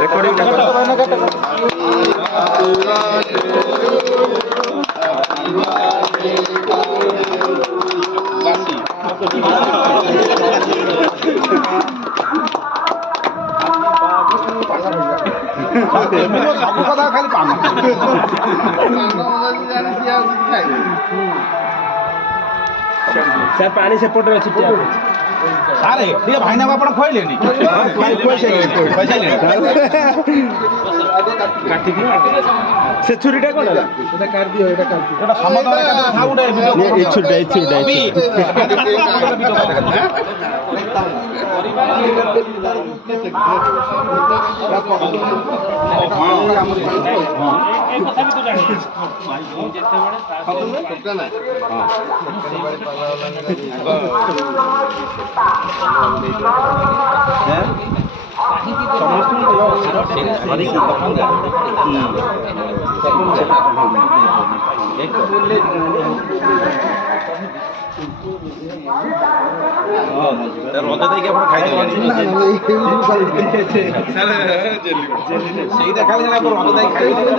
recording ସବୁ କଥା ଖାଲି ପାନ ସାର୍ ପାଣି ସେପଟରେ ଅଛି ସାରେ ଟିକେ ଭାଇନାକୁ ଆପଣ ଖୁଆଇଲେନି ସେ ଛୁରୀଟା କ'ଣ ହେଲା ଏ ଛୁରୀଟା ରଜ ଦେଇକି ଆପଣ ଖାଇଦେବେ ସେଇଟା ଖାଲି ରଜ ଦେଇକି ଖାଇଦେବେ